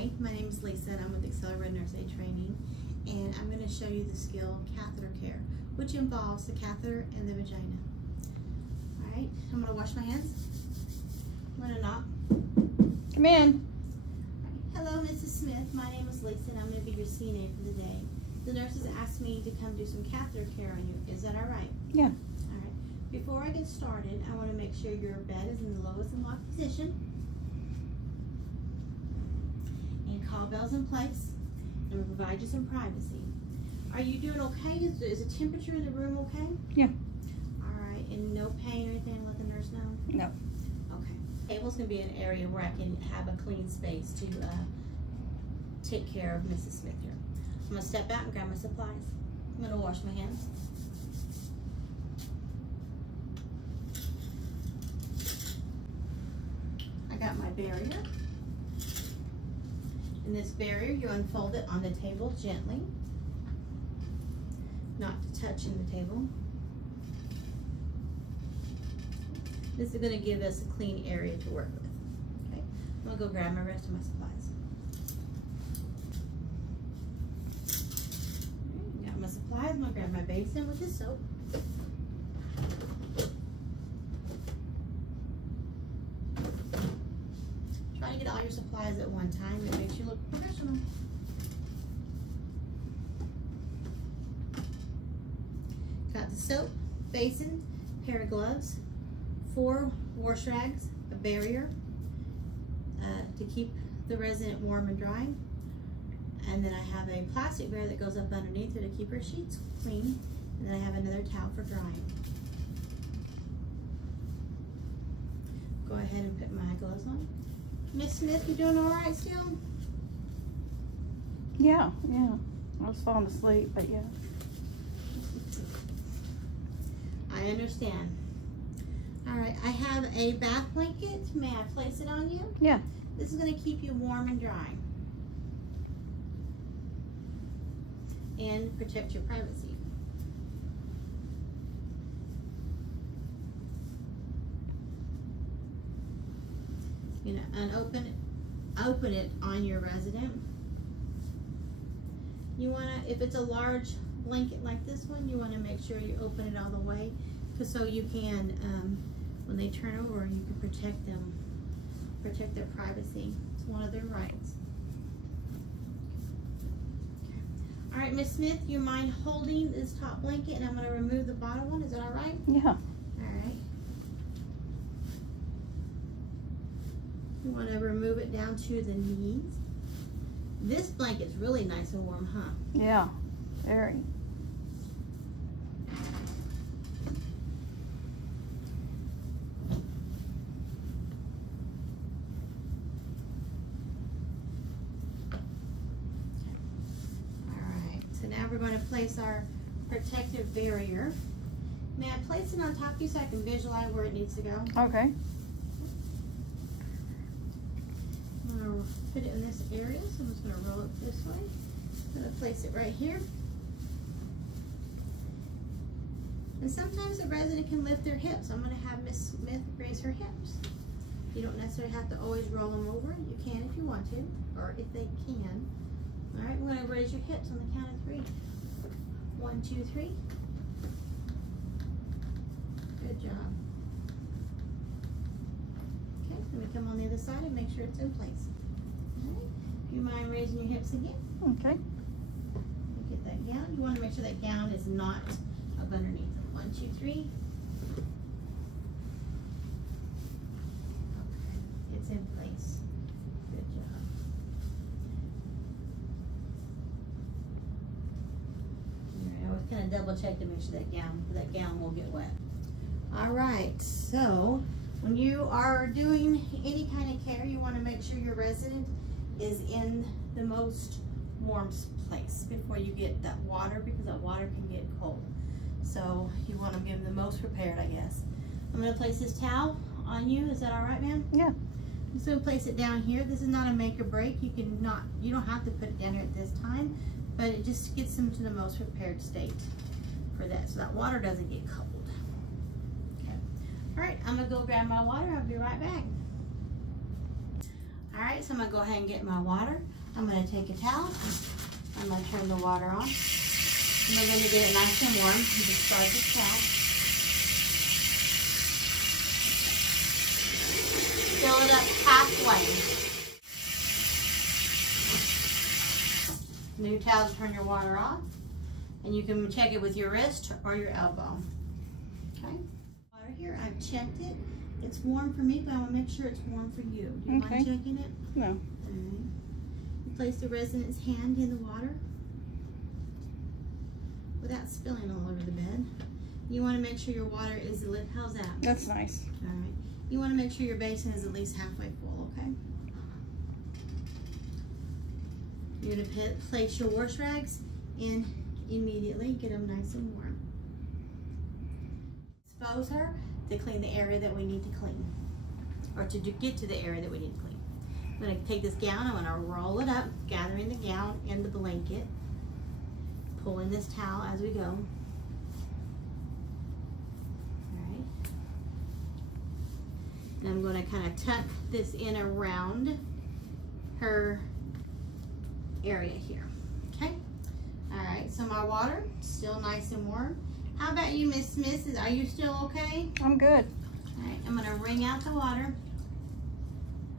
Hi, my name is Lisa and I'm with Xcellerated Nurse Aide Training, and I'm going to show you the skill catheter care, which involves the catheter and the vagina. Alright, I'm going to wash my hands. I'm going to knock. Come in. Hello, Mrs. Smith. My name is Lisa and I'm going to be your CNA for the day. The nurses asked me to come do some catheter care on you. Is that alright? Yeah. Alright. Before I get started, I want to make sure your bed is in the lowest and locked position. And call bells in place, and we'll provide you some privacy. Are you doing okay? Is the temperature in the room okay? Yeah. Alright, and no pain or anything? Let the nurse know? No. Okay. Table's going to be an area where I can have a clean space to take care of Mrs. Smith here. I'm going to step out and grab my supplies. I'm going to wash my hands. I got my barrier. In this barrier, you unfold it on the table gently, not touching the table. This is going to give us a clean area to work with. Okay, I'm going to go grab my rest of my supplies. Right, got my supplies. I'm going to grab my basin with the soap. Try to get all your supplies at one time. It makes you look professional. Got the soap, basin, pair of gloves, 4 wash rags, a barrier to keep the resident warm and dry. And then I have a plastic barrier that goes up underneath her to keep her sheets clean. And then I have another towel for drying. Go ahead and put my gloves on. Miss Smith, you doing all right still? Yeah. I was falling asleep, but yeah. I understand. All right, I have a bath blanket. May I place it on you? Yeah. This is going to keep you warm and dry. And protect your privacy. You know, and open it on your resident. You want to, if it's a large blanket like this one, you want to make sure you open it all the way, because so you can, when they turn over, you can protect them, protect their privacy. It's one of their rights. All right, Miss Smith, you mind holding this top blanket, and I'm going to remove the bottom one. Is that all right? Yeah. All right. You want to remove it down to the knees. This blanket's really nice and warm, huh? Yeah. Very. Alright, so now we're going to place our protective barrier. May I place it on top of you so I can visualize where it needs to go? Okay. I'm going to put it in this area, so I'm just going to roll it this way. I'm going to place it right here. And sometimes the resident can lift their hips. I'm going to have Miss Smith raise her hips. You don't necessarily have to always roll them over. You can if you want to, or if they can. All right, we're going to raise your hips on the count of 3. 1, 2, 3. Good job. Okay, let me come on the other side and make sure it's in place. All right. Do you mind raising your hips again? Okay. Get that gown. You want to make sure that gown is not up underneath. 1, 2, 3. Okay, it's in place. Good job. All right, I was kind of double check to make sure that gown won't get wet. All right, so when you are doing any kind of care, you want to make sure your resident is in the most warm place before you get that water, because that water can get cold. So you want to give them the most prepared, I guess. I'm going to place this towel on you. Is that all right, ma'am? Yeah. I'm just going to place it down here. This is not a make or break. You don't have to put it down here at this time, but it just gets them to the most prepared state for that, so that water doesn't get cold. Okay. All right, I'm going to go grab my water. I'll be right back. All right, so I'm gonna go ahead and get my water. I'm gonna take a towel. I'm gonna turn the water on. And we're gonna get it nice and warm. You just start this towel. Fill it up halfway. New towel to turn your water off. And you can check it with your wrist or your elbow. Okay. Water here, I've checked it. It's warm for me, but I want to make sure it's warm for you. Do you mind checking it? No. All right. You place the resident's hand in the water without spilling all over the bed. You want to make sure your water is lit. How's that? That's nice. All right. You want to make sure your basin is at least halfway full, okay? You're going to place your wash rags in immediately. Get them nice and warm. Expose her to clean the area that we need to clean, or to get to the area that we need to clean. I'm going to take this gown, I'm going to roll it up, gathering the gown and the blanket, pulling this towel as we go. All right. And I'm going to kind of tuck this in around her area here. Okay. All right. So my water still nice and warm. How about you, Miss Smith? Are you still okay? I'm good. All right. I'm gonna wring out the water.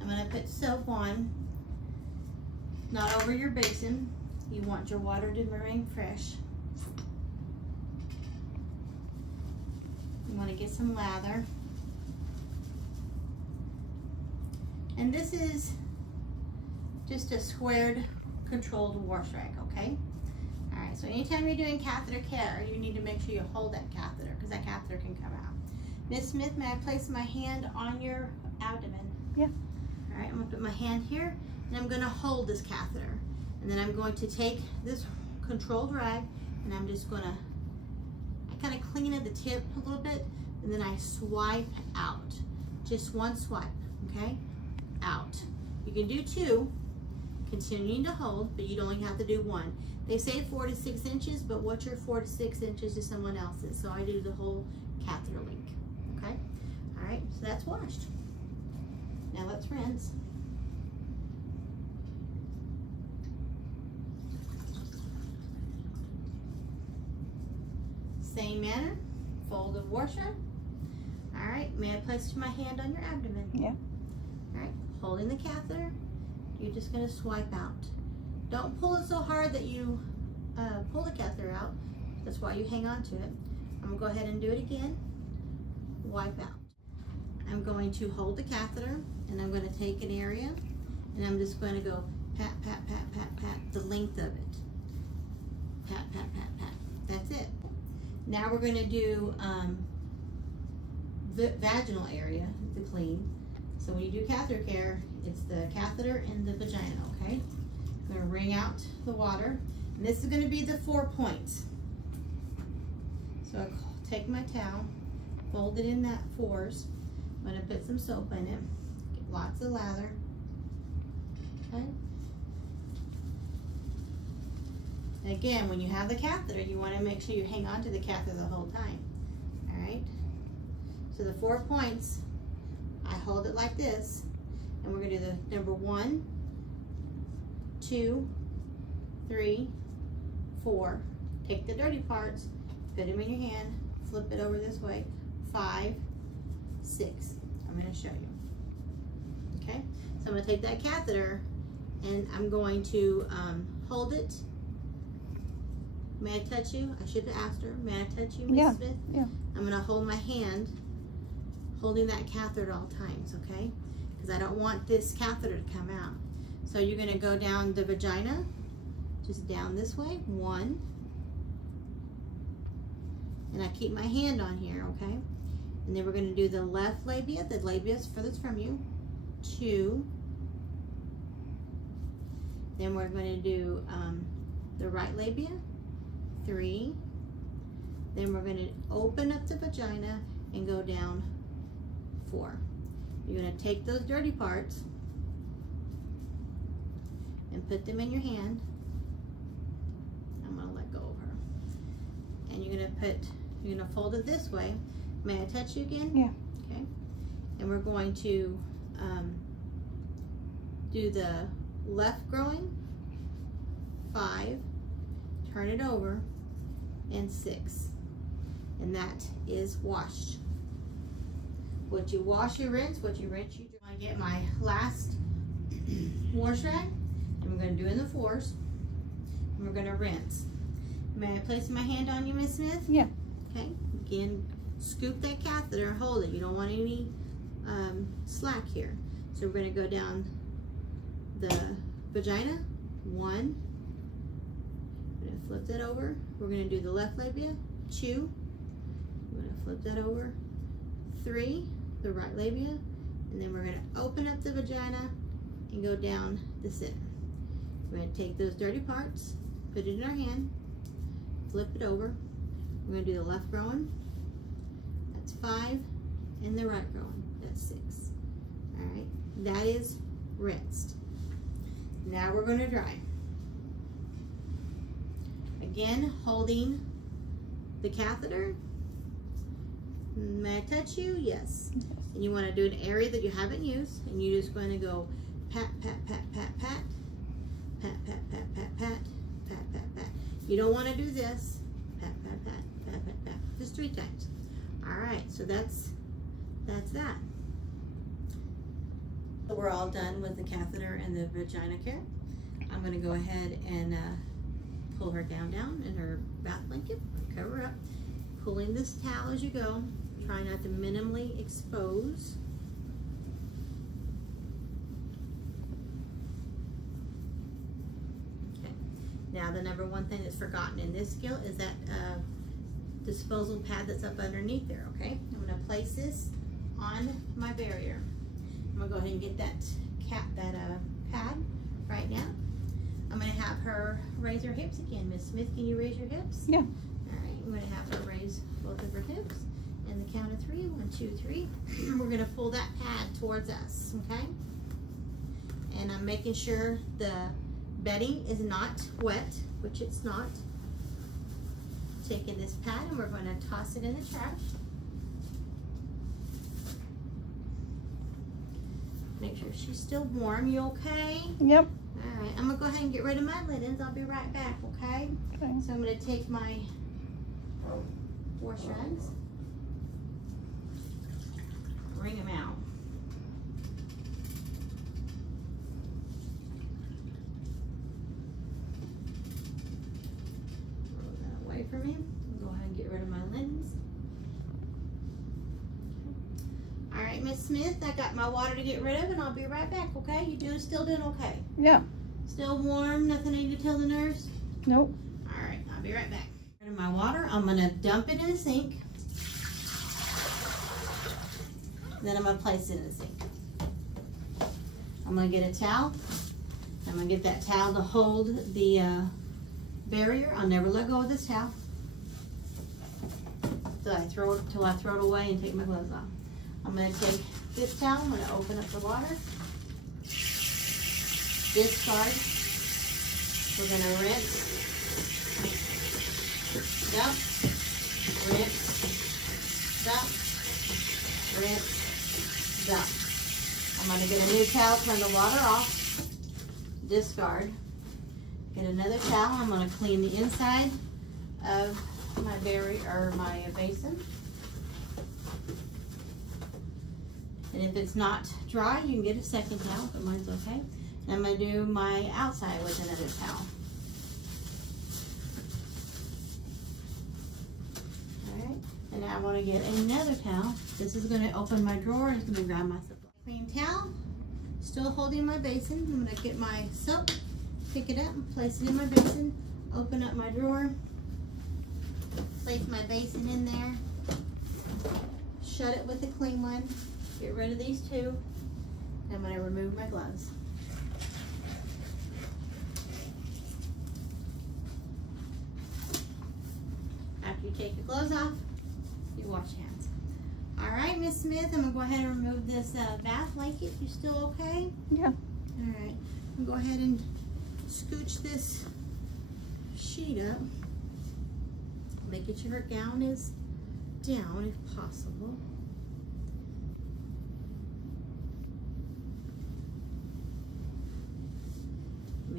I'm gonna put soap on, not over your basin. You want your water to remain fresh. You want to get some lather. And this is just a squared controlled wash rag, okay? All right, so anytime you're doing catheter care, you need to make sure you hold that catheter because that catheter can come out. Miss Smith, may I place my hand on your abdomen? Yeah. All right, I'm gonna put my hand here and I'm gonna hold this catheter. And then I'm going to take this controlled rag and I'm just gonna, I kind of clean at the tip a little bit and then I swipe out. Just one swipe, okay? Out. You can do two, continuing to hold, but you'd only have to do one. They say 4 to 6 inches, but what's your 4 to 6 inches to someone else's? So I do the whole catheter link, okay? All right, so that's washed. Now let's rinse. Same manner, fold the washer. All right, may I place my hand on your abdomen? Yeah. All right, holding the catheter, you're just gonna swipe out. Don't pull it so hard that you pull the catheter out. That's why you hang on to it. I'm gonna go ahead and do it again. Wipe out. I'm going to hold the catheter and I'm gonna take an area and I'm just going to go pat, pat, pat, pat, pat, the length of it. Pat, pat, pat, pat. That's it. Now we're gonna do the vaginal area to clean. So when you do catheter care, it's the catheter and the vagina, okay? I'm gonna wring out the water. And this is gonna be the 4 points. So I take my towel, fold it in that 4s. I'm gonna put some soap in it, get lots of lather, okay? And again, when you have the catheter, you wanna make sure you hang on to the catheter the whole time, all right? So the 4 points, I hold it like this, and we're gonna do the number 1, 2, 3, 4. Take the dirty parts, put them in your hand, flip it over this way, 5, 6. I'm gonna show you, okay? So I'm gonna take that catheter and I'm going to hold it. May I touch you? I should have asked her. May I touch you, Ms. Smith? Yeah. I'm gonna hold my hand, holding that catheter at all times, okay? Because I don't want this catheter to come out. So you're gonna go down the vagina, just down this way, 1. And I keep my hand on here, okay? And then we're gonna do the left labia, the labia is furthest from you, 2. Then we're gonna do the right labia, 3. Then we're gonna open up the vagina and go down 4. You're gonna take those dirty parts and put them in your hand. I'm gonna let go of her. And you're gonna fold it this way. May I touch you again? Yeah. Okay. And we're going to do the left groin, 5, turn it over, and 6. And that is washed. What you wash, you rinse. What you rinse, you do. I get my last wash rag, and we're going to do in the 4s, and we're going to rinse. May I place my hand on you, Miss Smith? Yeah. Okay. Again, scoop that catheter and hold it. You don't want any slack here. So we're going to go down the vagina. 1. We're going to flip that over. We're going to do the left labia. 2. We're going to flip that over. 3. The right labia. And then we're going to open up the vagina and go down the center. We're going to take those dirty parts, put it in our hand, flip it over. We're going to do the left groin. That's 5. And the right groin. That's 6. All right. That is rinsed. Now we're going to dry. Again, holding the catheter. May I touch you? Yes. And you want to do an area that you haven't used, and you're just going to go pat, pat, pat, pat, pat, pat, pat, pat, pat, pat, pat, pat, pat. You don't want to do this. Pat, pat, pat, pat, pat, pat. Just 3 times. All right. So that's that. So we're all done with the catheter and the vagina care. I'm going to go ahead and pull her gown down in her bath blanket, cover her up, pulling this towel as you go. Try not to minimally expose. Okay. Now the number 1 thing that's forgotten in this skill is that disposal pad that's up underneath there. Okay, I'm going to place this on my barrier. I'm going to go ahead and get that pad right now. I'm going to have her raise her hips again. Miss Smith, can you raise your hips? Yeah. All right, I'm going to have her raise both of her hips. And the count of 3, 1, 2, 3. We're going to pull that pad towards us, okay? And I'm making sure the bedding is not wet, which it's not. Taking this pad and we're going to toss it in the trash. Make sure she's still warm. You okay? Yep. All right, I'm going to go ahead and get rid of my linens. I'll be right back, okay? Okay. So I'm going to take my wash rags. Wring them out. Roll that away from me. Go ahead and get rid of my linens. All right, Miss Smith, I got my water to get rid of, and I'll be right back, okay? You still doing okay? Yeah. Still warm? Nothing I need to tell the nurse? Nope. All right, I'll be right back. Rid of my water. I'm gonna dump it in the sink. Then I'm going to place it in the sink. I'm going to get a towel. I'm going to get that towel to hold the barrier. I'll never let go of this towel till I throw it away and take my gloves off. I'm going to take this towel. I'm going to open up the water. Discard. We're going to rinse. Dump. Rinse. Dump. Rinse. Dump. I'm going to get a new towel, turn the water off, discard, get another towel. I'm going to clean the inside of my my basin. And if it's not dry, you can get a second towel, but mine's okay. And I'm going to do my outside with another towel. And now I want to get another towel. This is going to open my drawer and it's going to grab my supply. Clean towel, still holding my basin. I'm going to get my soap, pick it up, and place it in my basin, open up my drawer, place my basin in there, shut it with a clean one, get rid of these 2, and I'm going to remove my gloves. After you take your gloves off, you wash your hands. All right, Miss Smith, I'm gonna go ahead and remove this bath blanket. You still okay? Yeah. All right, I'm gonna go ahead and scooch this sheet up, making sure her gown is down if possible. .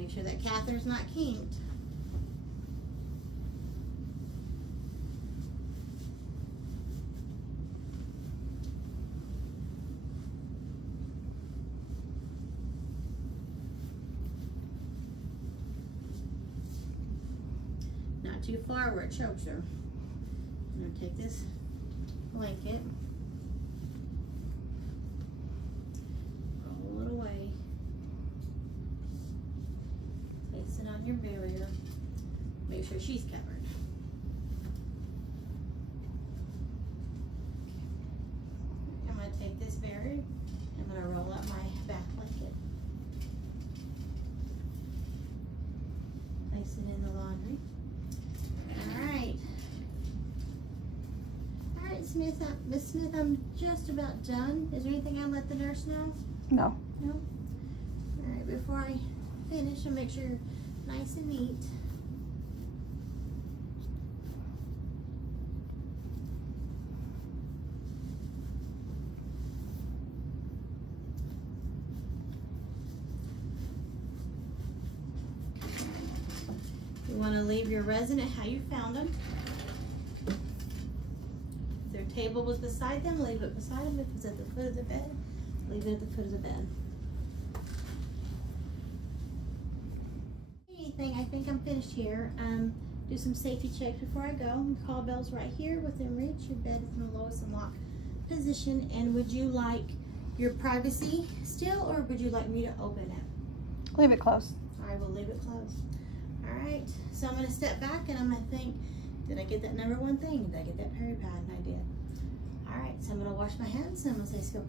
Make sure that catheter's not kinked. Not too far where it chokes her. I'm going to take this blanket, roll it away, place it on your barrier, make sure she's covered. I'm going to take this barrier, I'm going to roll up my back blanket, place it in the laundry. Alright. Alright, Miss Smith, I'm just about done. Is there anything I'll let the nurse know? No. No? Alright, before I finish, I'll make sure you're nice and neat. You want to leave your resident how you found them. If their table was beside them, leave it beside them. If it's at the foot of the bed, leave it at the foot of the bed. Anything, I think I'm finished here. Do some safety checks before I go. Call bell's right here within reach. Your bed is in the lowest and lock position. And would you like your privacy still, or would you like me to open it? Leave it close. I will leave it closed. Alright, so I'm going to step back and I'm going to think, did I get that number one thing? Did I get that peri pad? And I did. Alright, so I'm going to wash my hands and I'm going to say,